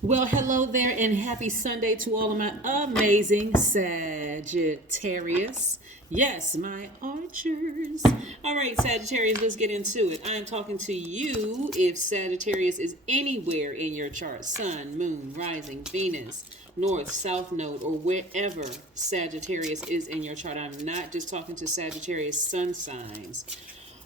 Well, hello there, and happy Sunday to all of my amazing Sagittarius. Yes, my archers. All right, Sagittarius, let's get into it. I'm talking to you if Sagittarius is anywhere in your chart: Sun, Moon, Rising, Venus, North, South Node, or wherever Sagittarius is in your chart. I'm not just talking to Sagittarius sun signs.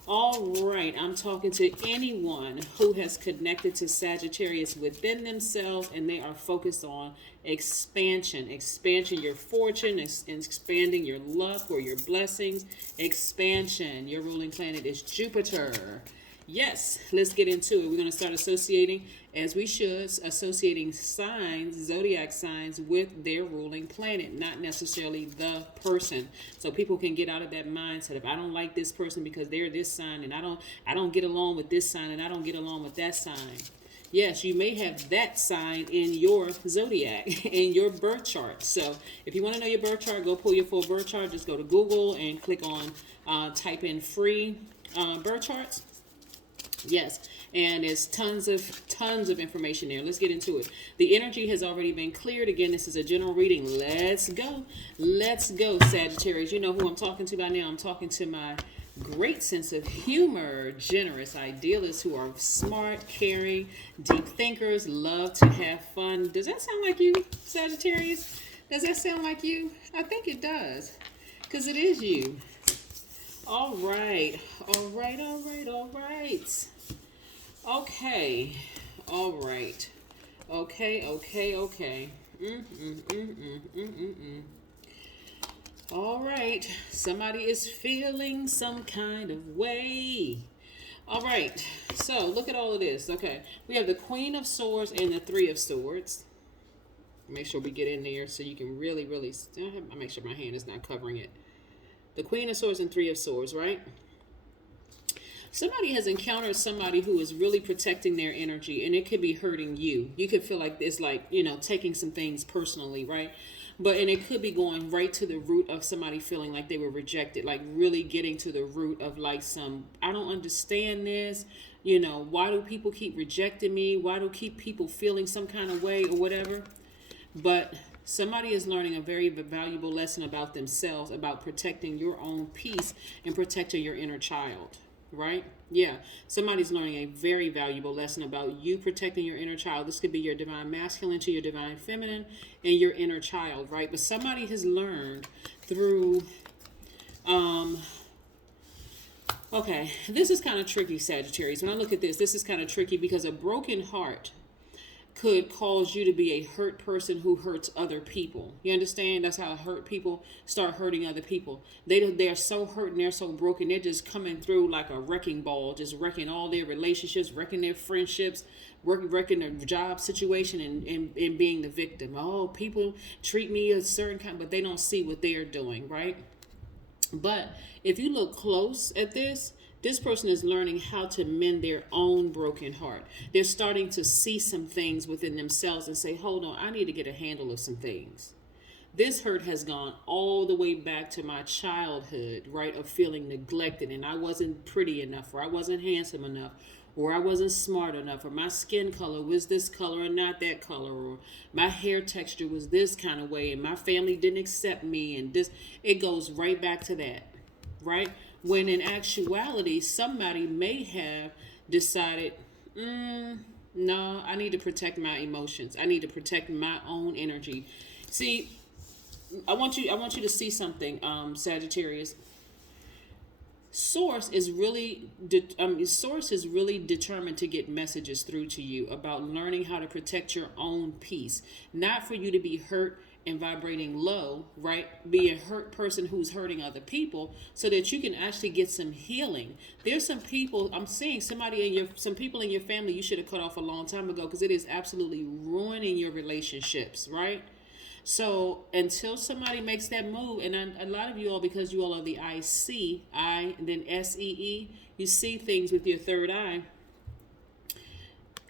All right, I'm talking to anyone who has connected to Sagittarius within themselves and they are focused on expansion, your fortune, expanding your luck or your blessings, expansion. Your ruling planet is Jupiter. Yes, let's get into it. We're going to start associating, as we should, associating signs, zodiac signs, with their ruling planet, not necessarily the person. So people can get out of that mindset of I don't like this person because they're this sign, and I don't get along with this sign, and I don't get along with that sign. Yes, you may have that sign in your zodiac, in your birth chart. So if you want to know your birth chart, go pull your full birth chart. Just go to Google and click on, type in free birth charts. Yes, and there's tons of information there. Let's get into it. The energy has already been cleared. Again, this is a general reading. Let's go, Sagittarius. You know who I'm talking to by now. I'm talking to my great sense of humor, generous idealists who are smart, caring, deep thinkers, love to have fun. Does that sound like you, Sagittarius? Does that sound like you? I think it does, because it is you. All right. Okay. All right. Okay. All right. Somebody is feeling some kind of way. All right. So look at all of this. Okay. We have the Queen of Swords and the Three of Swords. Make sure we get in there so you can really. I'll make sure my hand is not covering it. The Queen of Swords and Three of Swords, right? Somebody has encountered somebody who is really protecting their energy, and it could be hurting you. You could feel like it's like, taking some things personally, right? And it could be going right to the root of somebody feeling like they were rejected, like really getting to the root of like I don't understand this. Why do people keep rejecting me? Why do keep people feeling some kind of way or whatever? But somebody is learning a very valuable lesson about themselves, about protecting your own peace and protecting your inner child, right? Yeah, somebody's learning a very valuable lesson about you protecting your inner child. This could be your divine masculine to your divine feminine and your inner child, right? But somebody has learned through, okay, this is kind of tricky, Sagittarius. When I look at this is kind of tricky because a broken heart could cause you to be a hurt person who hurts other people. You understand? That's how hurt people start hurting other people. They're so hurt and they're so broken. They're just coming through like a wrecking ball, just wrecking all their relationships, wrecking their friendships, wrecking their job situation, and being the victim. Oh, people treat me a certain kind, but they don't see what they're doing, right? But if you look close at this person is learning how to mend their own broken heart. They're starting to see some things within themselves and say, hold on, I need to get a handle of some things. This hurt has gone all the way back to my childhood, right, of feeling neglected, and I wasn't pretty enough, or I wasn't handsome enough, or I wasn't smart enough, or my skin color was this color and not that color, or my hair texture was this kind of way, and my family didn't accept me, and this, it goes right back to that, right? When in actuality, somebody may have decided, no, I need to protect my emotions. I need to protect my own energy. See, I want you to see something, Sagittarius. Source is really determined to get messages through to you about learning how to protect your own peace, not for you to be hurt and vibrating low, right? Be a hurt person who's hurting other people so that you can actually get some healing. There's some people, I'm seeing some people in your family you should have cut off a long time ago because it is absolutely ruining your relationships, right? So until somebody makes that move, and a lot of you all, because you all are the I and then SEE, you see things with your third eye.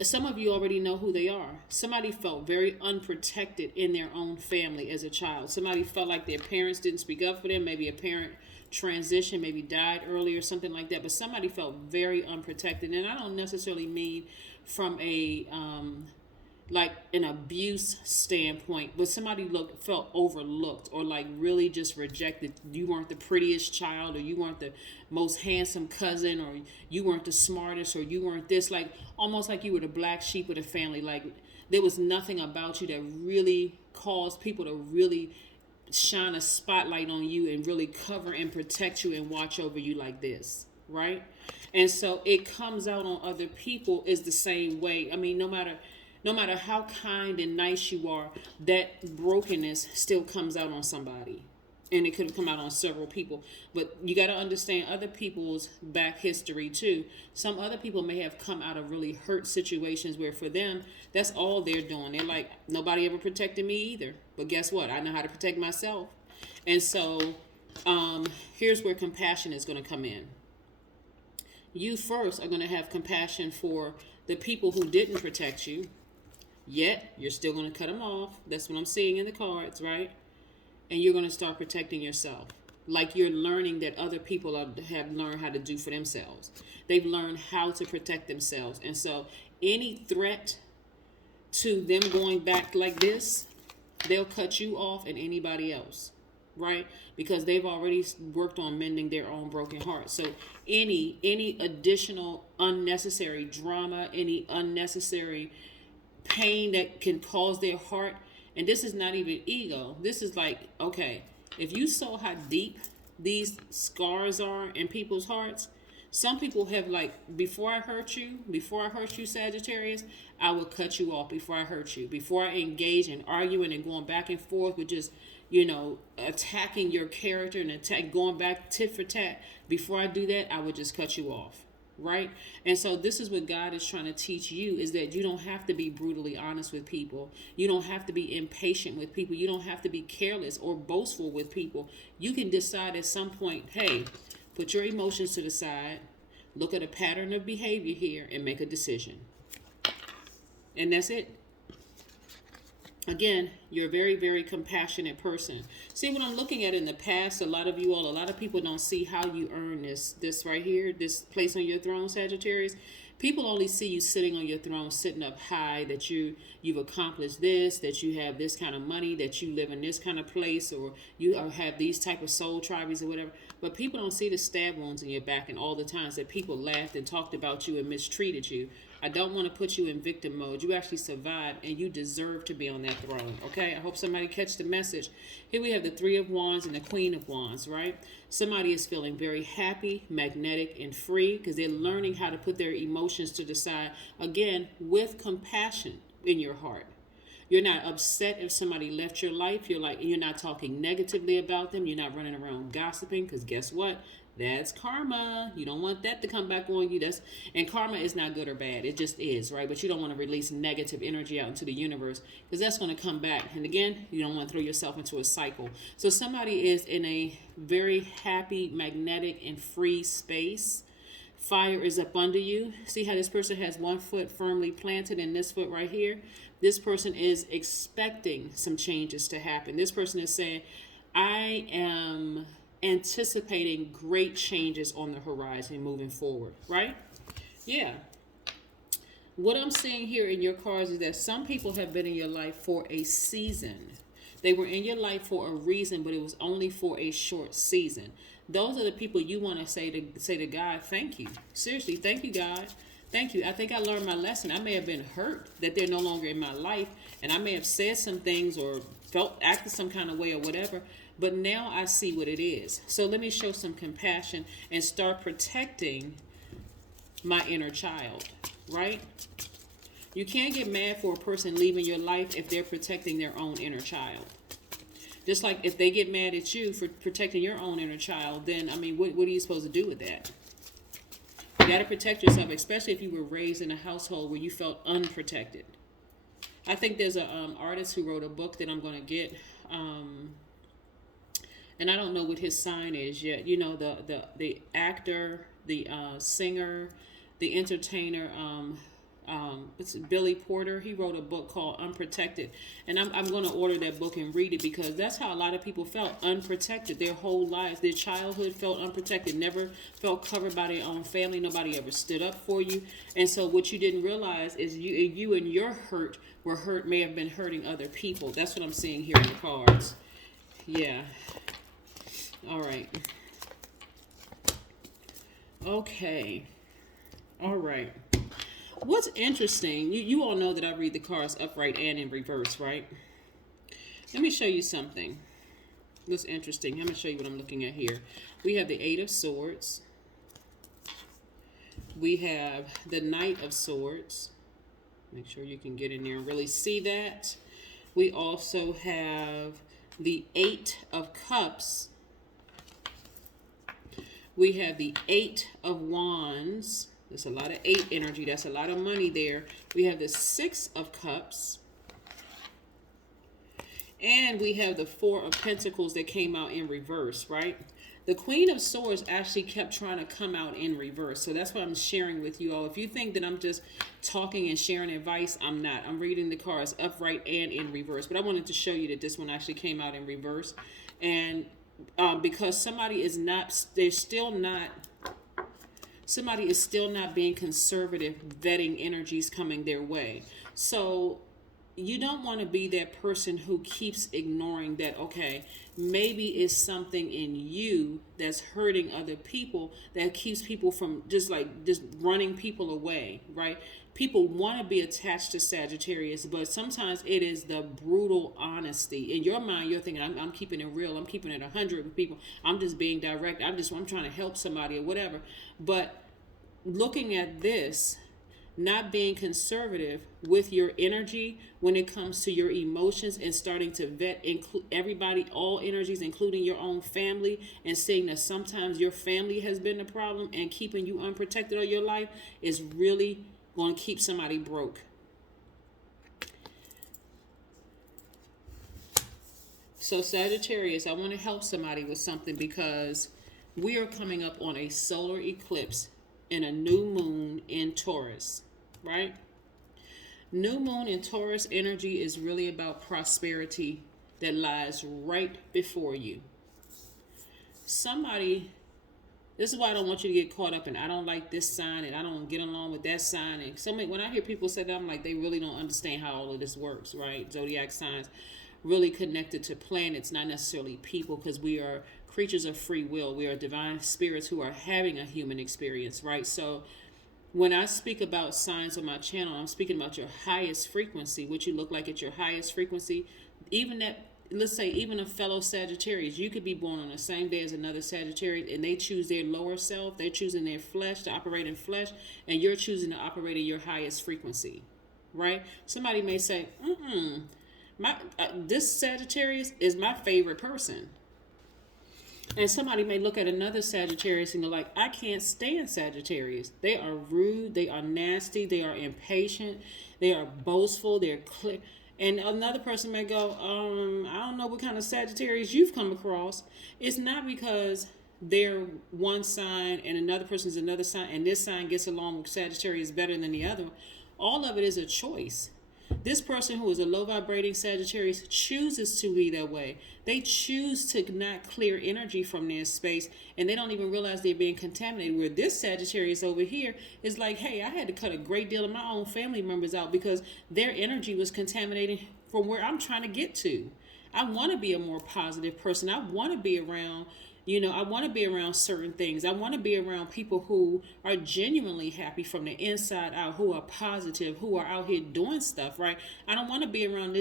Some of you already know who they are. Somebody felt very unprotected in their own family as a child. Somebody felt like their parents didn't speak up for them. Maybe a parent transitioned, maybe died early or something like that. But somebody felt very unprotected. And I don't necessarily mean from like an abuse standpoint, but somebody felt overlooked or like really just rejected. You weren't the prettiest child, or you weren't the most handsome cousin, or you weren't the smartest, or you weren't this, like almost like you were the black sheep of the family. Like there was nothing about you that really caused people to really shine a spotlight on you and really cover and protect you and watch over you like this, right? And so it comes out on other people is the same way. I mean, no matter how kind and nice you are, that brokenness still comes out on somebody. And it could have come out on several people. But you got to understand other people's back history too. Some other people may have come out of really hurt situations where for them, that's all they're doing. They're like, nobody ever protected me either. But guess what? I know how to protect myself. And so here's where compassion is going to come in. You first are going to have compassion for the people who didn't protect you. Yet, you're still going to cut them off. That's what I'm seeing in the cards, right? And you're going to start protecting yourself. Like you're learning that other people have learned how to do for themselves. They've learned how to protect themselves. And so any threat to them going back like this, they'll cut you off and anybody else, right? Because they've already worked on mending their own broken heart. So any additional unnecessary drama, any unnecessary pain that can cause their heart, and this is not even ego, this is like, okay, if you saw how deep these scars are in people's hearts, some people have like, before I hurt you Sagittarius, I would cut you off before I hurt you, before I engage in arguing and going back and forth with just attacking your character and going back tit for tat. Before I do that, I would just cut you off. Right? And so this is what God is trying to teach you, is that you don't have to be brutally honest with people. You don't have to be impatient with people. You don't have to be careless or boastful with people. You can decide at some point, hey, put your emotions to the side, look at a pattern of behavior here and make a decision. And that's it. Again, you're a very, very compassionate person. See, what I'm looking at in the past, a lot of people don't see how you earn this right here, this place on your throne, Sagittarius. People only see you sitting on your throne, sitting up high, that you've accomplished this, that you have this kind of money, that you live in this kind of place, or you have these type of soul tribes or whatever. But people don't see the stab wounds in your back and all the times that people laughed and talked about you and mistreated you. I don't want to put you in victim mode. You actually survived and you deserve to be on that throne. Okay, I hope somebody catch the message. Here we have the Three of Wands and the Queen of Wands, right? Somebody is feeling very happy, magnetic, and free because they're learning how to put their emotions to the side, again, with compassion in your heart. You're not upset if somebody left your life. You're not talking negatively about them. You're not running around gossiping, because guess what? That's karma. You don't want that to come back on you. And karma is not good or bad. It just is, right? But you don't want to release negative energy out into the universe, because that's going to come back. And again, you don't want to throw yourself into a cycle. So somebody is in a very happy, magnetic, and free space. Fire is up under you. See how this person has one foot firmly planted and this foot right here? This person is expecting some changes to happen. This person is saying, I am anticipating great changes on the horizon moving forward, right? Yeah. What I'm seeing here in your cards is that some people have been in your life for a season. They were in your life for a reason, but it was only for a short season. Those are the people you want to say to God, thank you. Seriously, thank you, God. Thank you. I think I learned my lesson. I may have been hurt that they're no longer in my life, and I may have said some things or acted some kind of way or whatever, but now I see what it is. So let me show some compassion and start protecting my inner child, right? You can't get mad for a person leaving your life if they're protecting their own inner child. Just like if they get mad at you for protecting your own inner child, then, I mean, what are you supposed to do with that? You got to protect yourself, especially if you were raised in a household where you felt unprotected. I think there's an artist who wrote a book that I'm going to get, and I don't know what his sign is yet. You know, the actor, the singer, the entertainer, It's Billy Porter. He wrote a book called Unprotected, and I'm going to order that book and read it, because that's how a lot of people felt, unprotected their whole lives. Their childhood felt unprotected, never felt covered by their own family. Nobody ever stood up for you, and so what you didn't realize is you and your hurt may have been hurting other people. That's what I'm seeing here in the cards. Yeah. All right. Okay. All right. What's interesting, you all know that I read the cards upright and in reverse, right? Let me show you something. What's interesting, I'm going to show you what I'm looking at here. We have the Eight of Swords. We have the Knight of Swords. Make sure you can get in there and really see that. We also have the Eight of Cups. We have the Eight of Wands. There's a lot of 8 energy. That's a lot of money there. We have the 6 of Cups. And we have the 4 of Pentacles that came out in reverse, right? The Queen of Swords actually kept trying to come out in reverse. So that's what I'm sharing with you all. If you think that I'm just talking and sharing advice, I'm not. I'm reading the cards upright and in reverse. But I wanted to show you that this one actually came out in reverse. And because somebody is still not being conservative, vetting energies coming their way. So you don't want to be that person who keeps ignoring that, okay, maybe it's something in you that's hurting other people, that keeps people from just running people away, right? People want to be attached to Sagittarius, but sometimes it is the brutal honesty. In your mind, you're thinking, I'm keeping it real. I'm keeping it 100 with people. I'm just being direct. I'm trying to help somebody or whatever. But looking at this, not being conservative with your energy when it comes to your emotions, and starting to vet everybody, all energies, including your own family, and seeing that sometimes your family has been the problem and keeping you unprotected all your life, is really going to keep somebody broke. So Sagittarius, I want to help somebody with something, because we are coming up on a solar eclipse and a new moon in Taurus, right? New moon in Taurus energy is really about prosperity that lies right before you. This is why I don't want you to get caught up in, I don't like this sign and I don't get along with that sign. And when I hear people say that, I'm like, they really don't understand how all of this works, right? Zodiac signs really connected to planets, not necessarily people, because we are creatures of free will. We are divine spirits who are having a human experience, right? So when I speak about signs on my channel, I'm speaking about your highest frequency, what you look like at your highest frequency. Let's say even a fellow Sagittarius, you could be born on the same day as another Sagittarius, and they choose their lower self. They're choosing their flesh, to operate in flesh, and you're choosing to operate in your highest frequency, right? Somebody may say, this Sagittarius is my favorite person. And somebody may look at another Sagittarius and go like, I can't stand Sagittarius. They are rude, they are nasty, they are impatient, they are boastful, they're clear. And another person may go, I don't know what kind of Sagittarius you've come across. It's not because they're one sign and another person's another sign, and this sign gets along with Sagittarius better than the other. All of it is a choice. This person who is a low vibrating Sagittarius chooses to be that way. They choose to not clear energy from their space, and they don't even realize they're being contaminated. Where this Sagittarius over here is like, hey, I had to cut a great deal of my own family members out because their energy was contaminating from where I'm trying to get to. I want to be a more positive person. I want to be around, I want to be around certain things. I want to be around people who are genuinely happy from the inside out, who are positive, who are out here doing stuff, right? I don't want to be around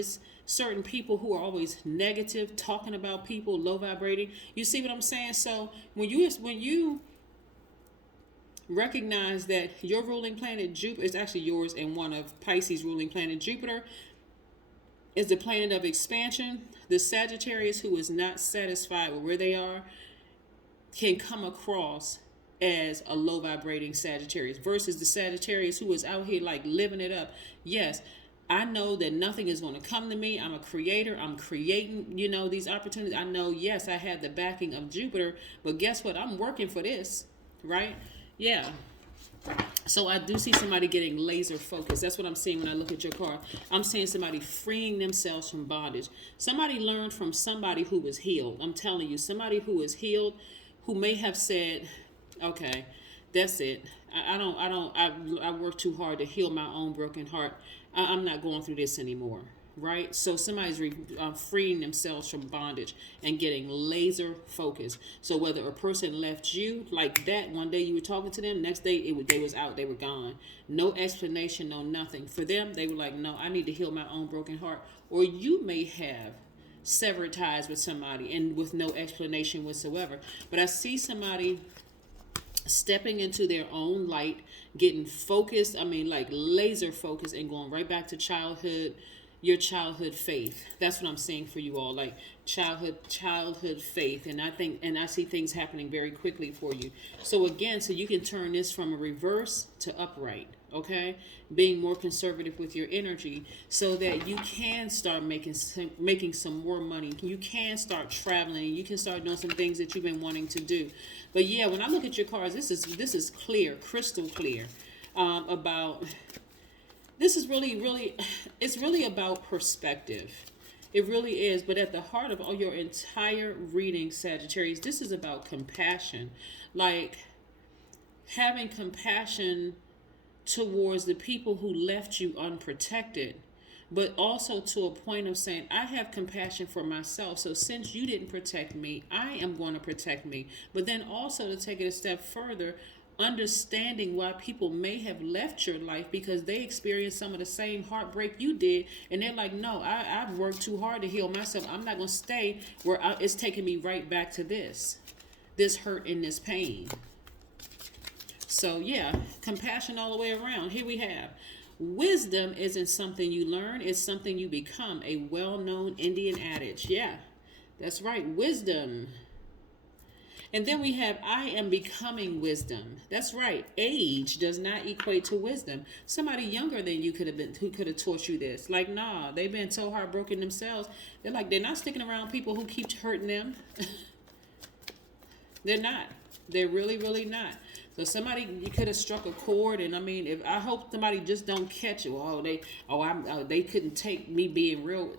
certain people who are always negative, talking about people, low vibrating. You see what I'm saying? So when you recognize that your ruling planet Jupiter is actually yours, and one of Pisces' ruling planet Jupiter is the planet of expansion, the Sagittarius who is not satisfied with where they are can come across as a low vibrating Sagittarius versus the Sagittarius who is out here like living it up. Yes, I know that nothing is going to come to me. I'm a creator. I'm creating, these opportunities. I know, yes, I have the backing of Jupiter, but guess what? I'm working for this, right? Yeah. So I do see somebody getting laser focused. That's what I'm seeing when I look at your card. I'm seeing somebody freeing themselves from bondage. Somebody learned from somebody who was healed. I'm telling you, somebody who is healed, who may have said, okay, that's it. I work too hard to heal my own broken heart. I'm not going through this anymore. Right? So somebody's freeing themselves from bondage and getting laser focused. So whether a person left you like that, one day you were talking to them, next day they was out, they were gone. No explanation, no nothing. For them, they were like, no, I need to heal my own broken heart. Or you may have severed ties with somebody and with no explanation whatsoever. But I see somebody stepping into their own light, getting focused, like laser focused, and going right back to childhood, your childhood faith. That's what I'm saying for you all, like childhood faith. And I see things happening very quickly for you. So again, so you can turn this from a reverse to upright, okay? Being more conservative with your energy so that you can start making some more money. You can start traveling. You can start doing some things that you've been wanting to do. But yeah, when I look at your cards, this is clear, crystal clear, about. This is it's really about perspective. It really is. But at the heart of all your entire reading, Sagittarius, this is about compassion. Like having compassion towards the people who left you unprotected, but also to a point of saying, I have compassion for myself. So since you didn't protect me, I am going to protect me. But then also to take it a step further, understanding why people may have left your life because they experienced some of the same heartbreak you did, and they're like, no, I've worked too hard to heal myself. I'm not going to stay where it's taking me right back to this hurt and this pain. So yeah, compassion all the way around. Here we have wisdom isn't something you learn, it's something you become. A well-known Indian adage. Yeah, that's right, wisdom. And then we have, I am becoming wisdom. That's right. Age does not equate to wisdom. Somebody younger than you who could have taught you this. Like, nah, they've been so heartbroken themselves. They're not sticking around people who keep hurting them. They're not. They're really, really not. So somebody, you could have struck a chord, and I hope somebody just don't catch it. They couldn't take me being real.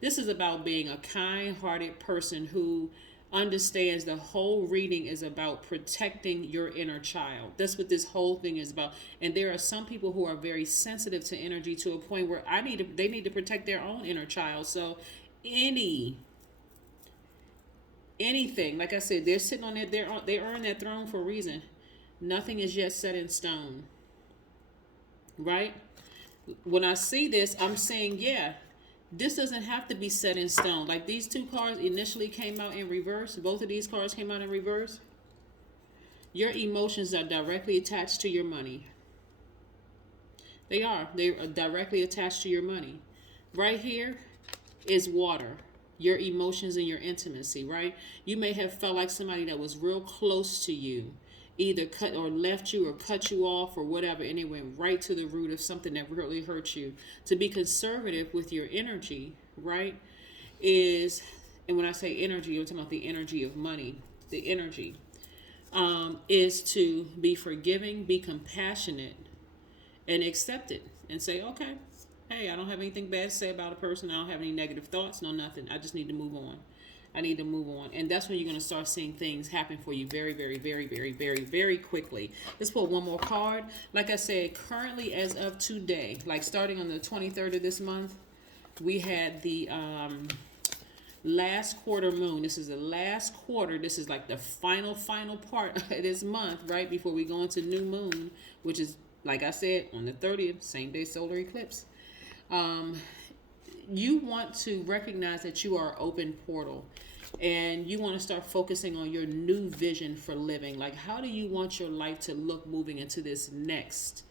This is about being a kind-hearted person who understands the whole reading is about protecting your inner child. That's what this whole thing is about. And there are some people who are very sensitive to energy to a point where they need to protect their own inner child. So anything, like I said, they're sitting on it. They earn that throne for a reason. Nothing is yet set in stone. Right? When I see this, I'm saying, yeah, this doesn't have to be set in stone. Like these two cards initially came out in reverse. Both of these cards came out in reverse. Your emotions are directly attached to your money. They are. They are directly attached to your money. Right here is water. Your emotions and your intimacy, right? You may have felt like somebody that was real close to you either cut or left you or cut you off or whatever, and it went right to the root of something that really hurt you. To be conservative with your energy, right, and when I say energy, I'm talking about the energy of money. The energy is to be forgiving, be compassionate, and accept it, and say, okay, hey, I don't have anything bad to say about a person. I don't have any negative thoughts, no nothing. I just need to move on. And that's when you're going to start seeing things happen for you very, very, very, very, very, very quickly. Let's pull one more card. Like I said, currently as of today, like starting on the 23rd of this month, we had the last quarter moon. This is the last quarter. This is like the final part of this month, right? Before we go into new moon, which is, like I said, on the 30th, same day solar eclipse. You want to recognize that you are an open portal, and you want to start focusing on your new vision for living. Like, how do you want your life to look moving into this next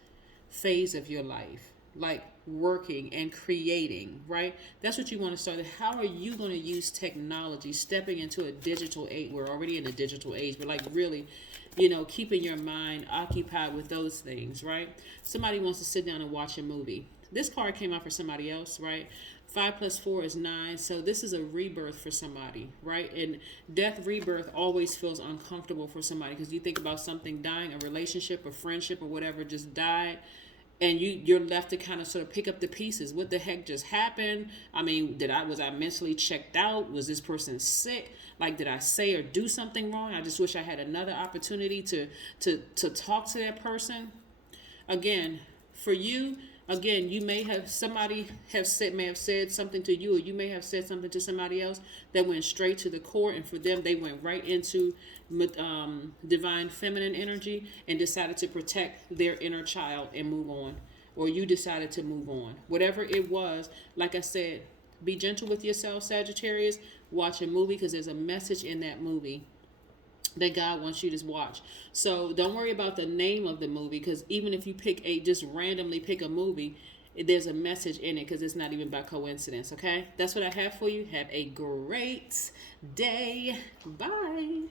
phase of your life? Like working and creating, right? That's what you want to start. How are you going to use technology, stepping into a digital age? We're already in a digital age, but like really, keeping your mind occupied with those things, right? Somebody wants to sit down and watch a movie. this card came out for somebody else, right? 5 plus 4 is 9. So this is a rebirth for somebody, right? And death, rebirth always feels uncomfortable for somebody because you think about something dying, a relationship, a friendship, or whatever just died. And you're left to kind of sort of pick up the pieces. What the heck just happened? I mean, was I mentally checked out? Was this person sick? Like, did I say or do something wrong? I just wish I had another opportunity to talk to that person. Again, for you, again, you may have may have said something to you, or you may have said something to somebody else that went straight to the core, and for them, they went right into divine feminine energy and decided to protect their inner child and move on, or you decided to move on. Whatever it was, like I said, be gentle with yourself, Sagittarius. Watch a movie because there's a message in that movie that God wants you to watch. So don't worry about the name of the movie, because even if you just randomly pick a movie, there's a message in it, because it's not even by coincidence. Okay, that's what I have for you. Have a great day. Bye.